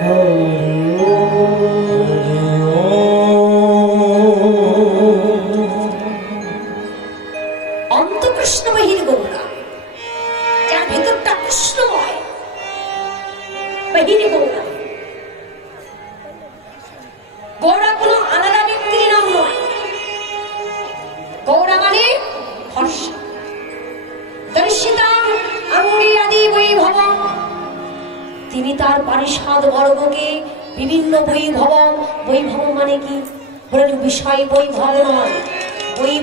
Oh,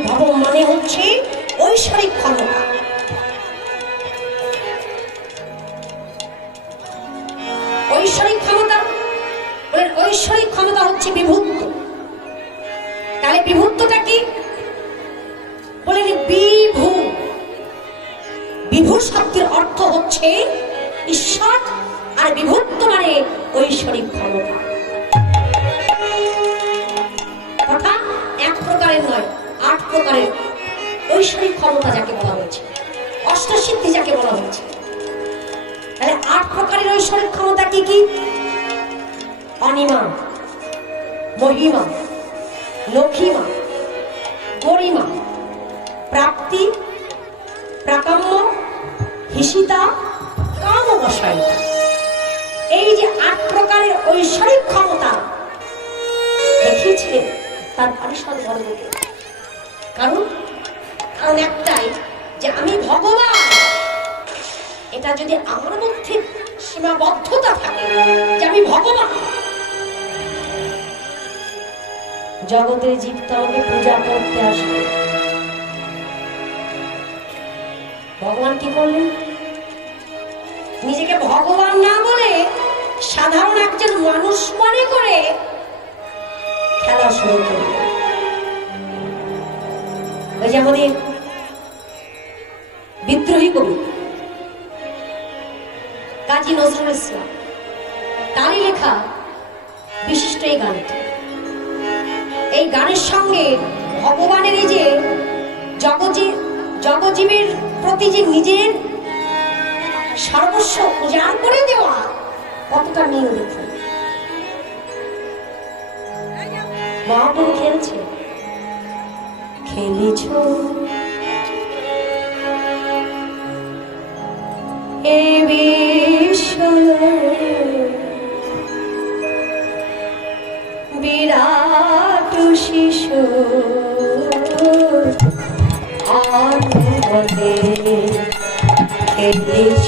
বৈভব মানে হচ্ছে ঐশ্বরিক ক্ষমতা ঐশ্বরিক ক্ষমতা, বলেন ঐশ্বরিক ক্ষমতা হচ্ছে বিভূত তাহলে বিভূতটা কি? বলেন বিভূ। বিভূ শব্দের অর্থ হচ্ছে ঈশ্বর, আর বিভূত মানে ঐশ্বরিক ক্ষমতা। প্রকারের ঐশ্বরিক ক্ষমতা যাকে বলা হয়েছে অষ্টসিদ্ধি যাকে বলা হয়েছে। তাহলে আট প্রকারের ঐশ্বরিক ক্ষমতা কি কি? অনিমা, মহিমা, লক্ষ্মীমা, গরিমা, প্রাপ্তি প্রাকাম্য হিসিতা কাম বসায়িতা এই যে আট প্রকারের ঐশ্বরিক ক্ষমতা দেখিয়েছিলেন তার পারিষদ বর্গকে কারণ কারণ একটাই যে আমি ভগবান। এটা যদি আমার মধ্যে সীমাবদ্ধতা থাকে যে আমি ভগবান। জগতের জীব তো আমাকে পূজা করতে আসবে ভগবান কি করলেন? নিজেকে ভগবান না বলে সাধারণ একজন মানুষ মনে করে খেলা শুরু করলেন। ওই যে আমাদের বিদ্রোহী কবি। কাজী নজরুল ইসলাম। তারই লেখা বিশিষ্ট এই গানটি। এই গানের সঙ্গে ভগবানের এই যে জগজী, জগজীবের প্রতি যে নিজের সর্বস্ব উজাড় করে দেওয়া, কতটা মিল দেখুন। মহাপ্রভু খেলছে। খেলেছ। এ বিশ্বরে বিরাট শিশু আনন্দে খেলেছ।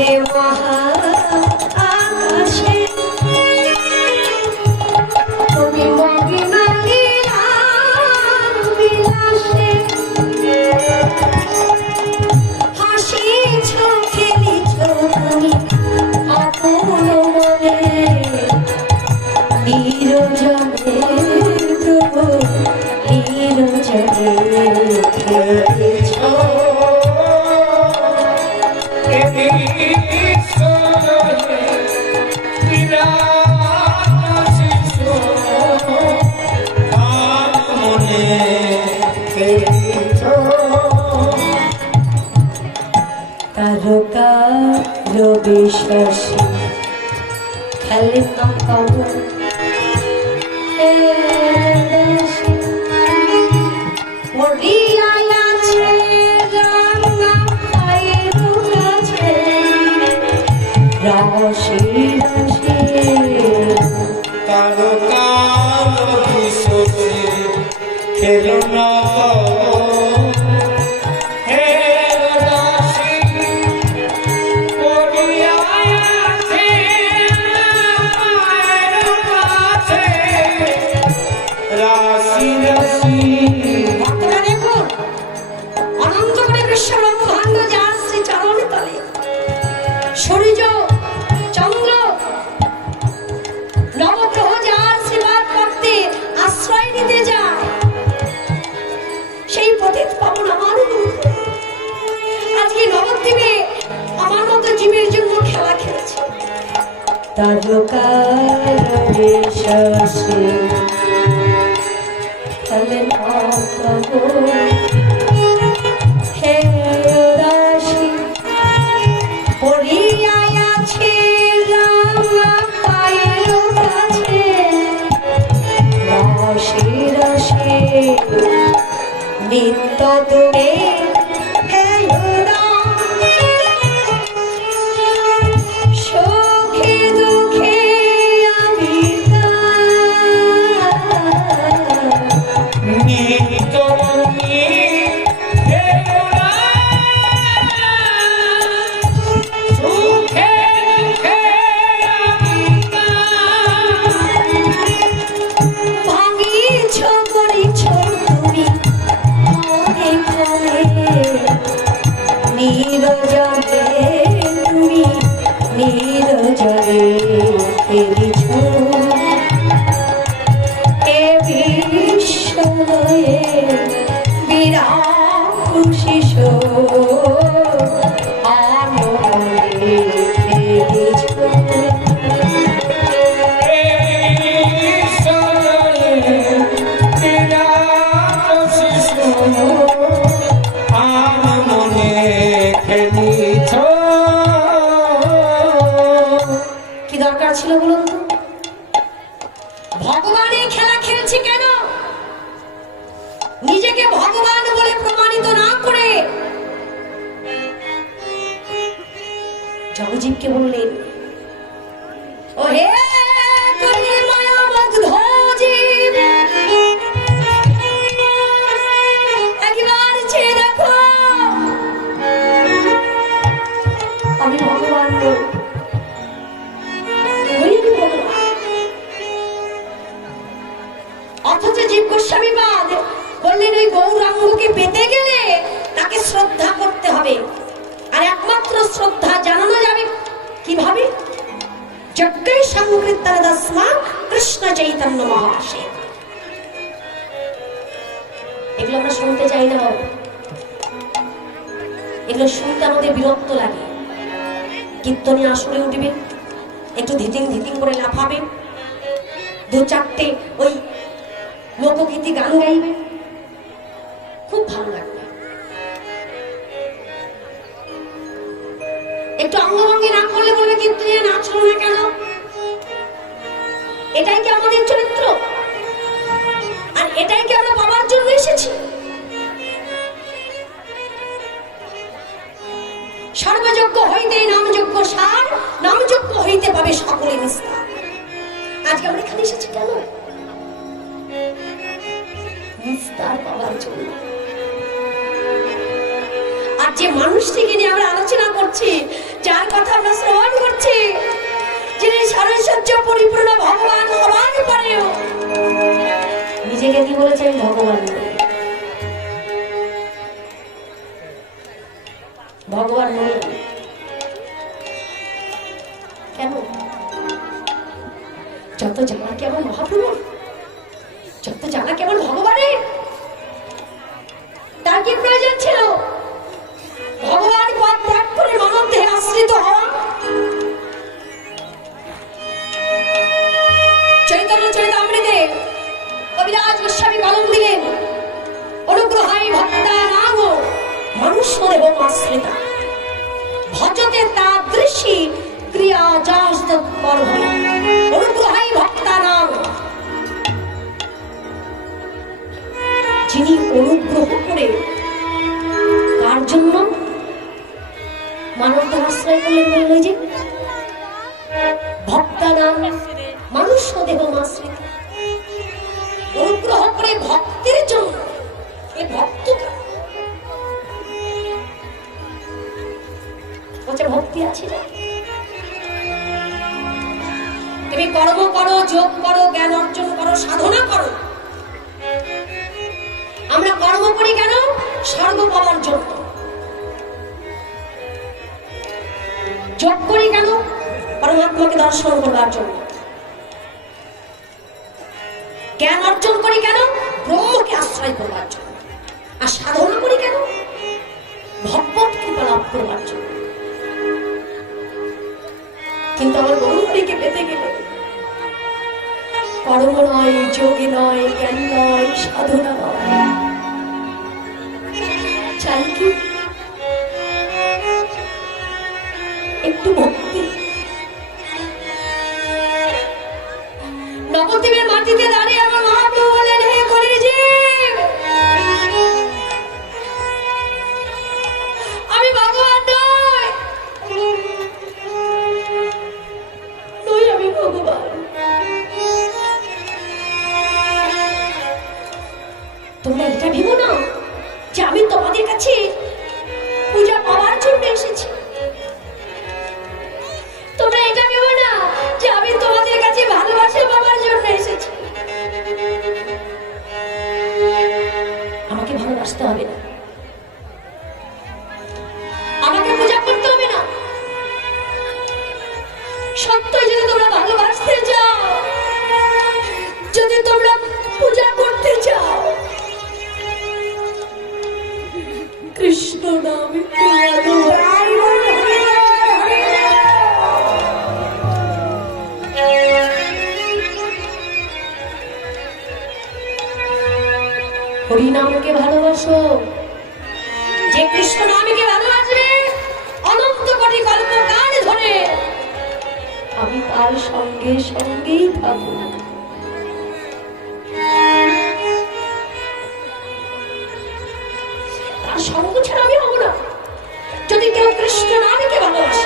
গগনে মহা শশী খেলেন না কবর পড়িয়াছে রাঙা পায়ের কাছে রাশি রাশি তারকার শশী খেলেন হে রাশি পড়িয়াছে রাঙা পায়ের কাছে রাশি রাশি নিত্য দূরে আসরে উঠবে। একটু ধিটিং ধিটিং করে লাফাবে। দু চারটে ওই লোকগীতি গান গাইবে। খুব ভালো লাগবে। একটু অঙ্গভঙ্গি না করলে বলবে কীর্তনে নাচলো না কেন? এটাই কি আমাদের চরিত্র? আর এটাই কি আমরা পাওয়ার জন্য এসেছি? সর্বযোগ্য হইতে নামযোগ্য সার, নামযোগ্য হইতে পাবে সকলে নিস্তার আজকে আমরা এখানে এসেছি কেন? নিস্তার পাওয়ার জন্য। আর যে মানুষটিকে নিয়ে আমরা আলোচনা করছি, যার কথা আমরা শ্রবণ করছি, যিনি সরস্বর্য পরিপূর্ণ ভগবান হবার পরেও, নিজেকে কি বলেছে আমি ভগবান ভগবান মনে কেন? যত জানা কেমন মহাপ্রভু অনুগ্রহ করে জন্য? মানব আশ্রয় করলেন বলল যে ভক্তা নাম মানুষ দেহ আশ্রিত অনুগ্রহ করে ভক্তের জন্য, এ ভক্ত ভক্তি আছে তুমি কর্ম করো, যোগ করো, জ্ঞান অর্জন করো, সাধনা করো। আমরা কর্ম করি কেন? স্বর্গ পাওয়ার জন্য যোগ করি কেন? পরমাত্মাকে দর্শন করবার জন্য। জ্ঞান অর্জন করি কেন? ব্রহ্মকে আশ্রয় করবার জন্য। আর সাধনা করি কেন? ভগবত কৃপা লাভ করবার জন্য। কিন্তু আমার গরুগুলিকে পেতে গেলে কর্ম নয় নয় জ্ঞান নয় সাধনা নয়। চাই কি? একটু ভক্তি। নবদ্বীপের মাটিতে দাঁড়িয়ে তোমাদের হরিনামকে ভালোবাসো। যে কৃষ্ণ নামকে ভালোবাসবে অনন্ত কোটি কল্প কাল ধরে আমি তার সঙ্গে সঙ্গেই থাকব। নামকে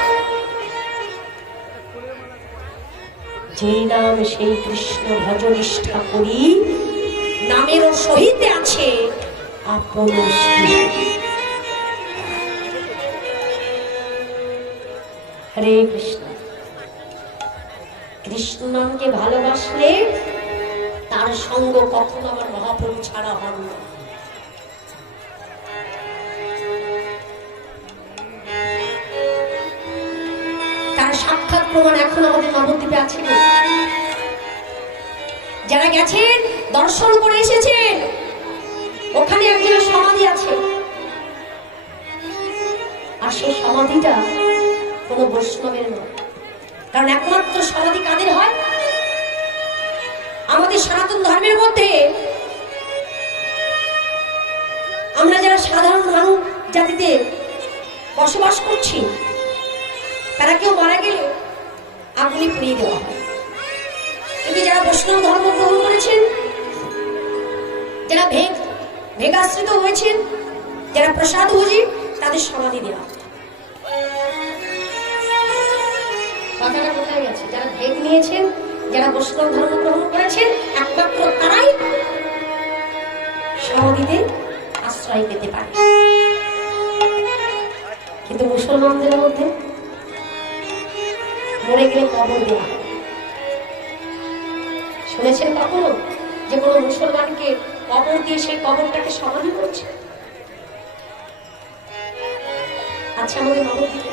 যে নাম সেই কৃষ্ণ ভজ নিষ্ঠা করি নামেরও সহিত আছে হরে কৃষ্ণ। কৃষ্ণ নামকে ভালোবাসলে তার সঙ্গ কখনো আমার মহাপ্রভু ছাড়া হন না। তার সাক্ষাৎ প্রমাণ এখন আমাদের নবদ্বীপে আছে। যারা গেছেন দর্শন করে এসেছেন। ওখানে একজন সমাধি আছে। আর সেই সমাধিটা কোনো বৈষ্ণবের নয়। কারণ একমাত্র সমাধি কাদের হয়? আমাদের সনাতন ধর্মের মধ্যে। আমরা যারা সাধারণ মানুষ জাতিতে বসবাস করছি, তারা কেউ মারা গেলে আগুনে পুড়িয়ে দেওয়া হয়। কিন্তু যারা বৈষ্ণব ধর্ম গ্রহণ করেছেন যারা ভেগ ভেগাশ্রিত হয়েছেন যারা প্রসাদ ভোজি তাদের সমাধি দেওয়া কথাটা কোথায় গেছে, যারা ভেগ নিয়েছেন, যারা বৈষ্ণব ধর্ম গ্রহণ করেছেন, একমাত্র তারাই সমাধিতে আশ্রয় পেতে পারে। কিন্তু মুসলমানদের মধ্যে মরে গেলে কবর দেওয়া। শুনেছেন কখনো যে কোনো মুসলমানকে কবর দিয়ে সেই কবরটাকে সমাধি করছে। আচ্ছা আমাদের নবদ্বীপে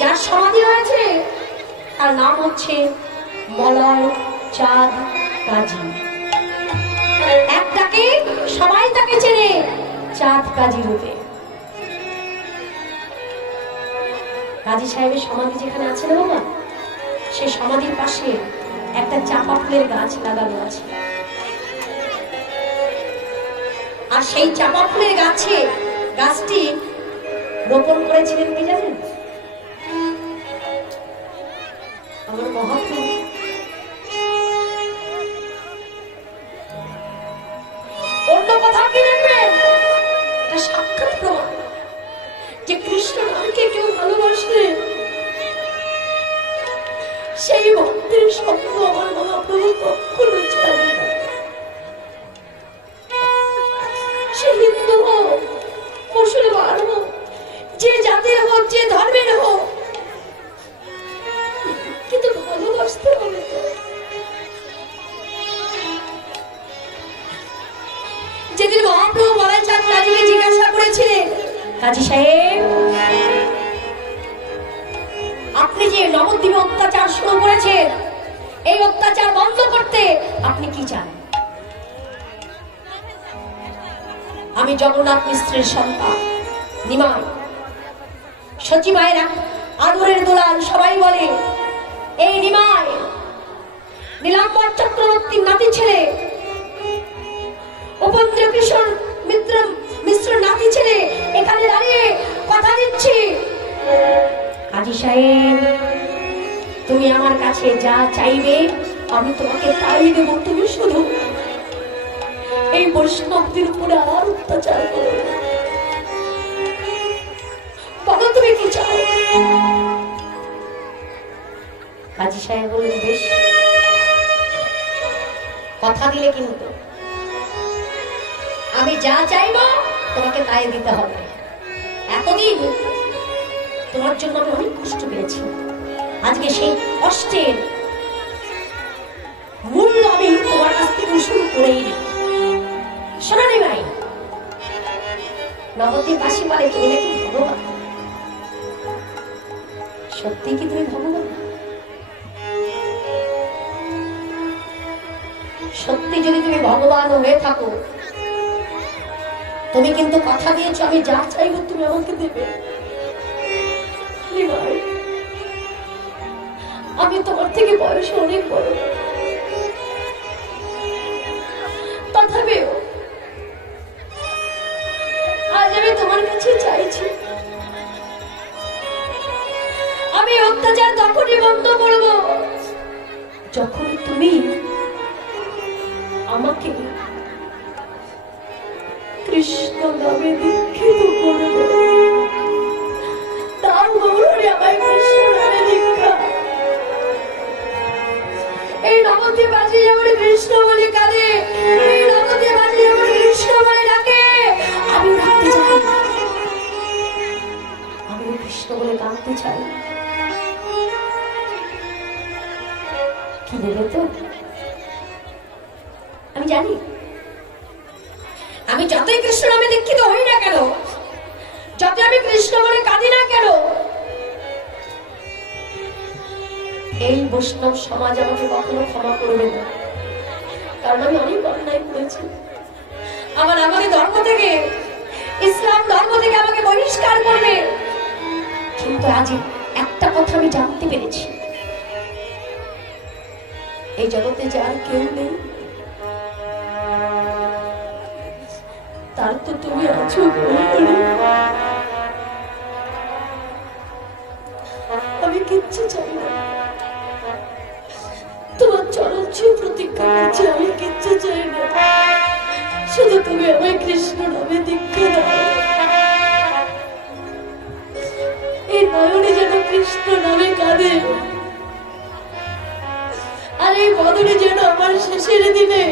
যার সমাধি হয়েছে, তার নাম হচ্ছে মলয় চাঁদ কাজী। একটাকে সবাই তাকে চেনে চাঁদ কাজী রূপে। কাজী সাহেবের সমাধি যেখানে আছে না বাবা সেই সমাধির পাশে একটা চাপা ফুলের গাছ লাগানো আছে। আর সেই চাপা ফুলের গাছে গাছটি রোপণ করেছিলেন কি জানেন? আদরের দোলাল সবাই বলে, এই নিমাই, নীলাম্বর চক্রবর্তীর নাতি ছেলে, উপেন্দ্র কিশোর মিত্র, মিশ্র নাতি ছেলে, এখানে দাঁড়িয়ে কথা দিচ্ছি। কাজী সাহেব, তুমি আমার কাছে যা চাইবে, আমি তোমাকে তাই দেব, তুমি শুধু এই বৈষ্ণবদের উপরে আর অত্যাচার করো না। বলো তুমি কাজী সাহেব বললেন, বেশ। কথা দিলে কিন্তু আমি যা চাইব, তোমাকে তাই দিতে হবে। এতদিন তোমার জন্য আমি অনেক কষ্ট পেয়েছি। আজকে সেই কষ্টের মূল্য আমি তোমার কাছ থেকে উসুল করেই নেব। শোনানি ভাই? নবদ্বীপ বাসী বলে তুমি নাকি ভগবান? সত্যি কি তুমি ভগবান সত্যি যদি তুমি ভগবান হয়ে থাকো, তুমি কিন্তু কথা দিয়েছ, আমি যা চাইব তুমি আমাকে দেবে। আমি তোমার থেকে বয়সে অনেক বড়। তথাপিও কি তো? আমি জানি। আমি যতই কৃষ্ণ নামে দীক্ষিত হই না কেন যত আমি কৃষ্ণ বলে কাঁদি না কেন, এই বৈষ্ণব সমাজ আমাকে কখনো ক্ষমা করবে না। কারণ আমি অনেক অন্যায় করেছি। আমার আমাকে ধর্ম থেকে, ইসলাম ধর্ম থেকে আমাকে বহিষ্কার করবে। কিন্তু আজ একটা কথা আমি জানতে পেরেছি। এই জগতে যার কেউ নেই। তার তো তুমি আছো আমি কিচ্ছু চাই না। তোমার চরণ ছুঁয়ে প্রতিজ্ঞা করছি আমি কিচ্ছু চাই না। শুধু তুমি আমায় কৃষ্ণ নামে দীক্ষা দাও। এই নয়নে যেন কৃষ্ণ নামে কাঁদে। তার এই বদলে যেন আমার শেষের দিনে।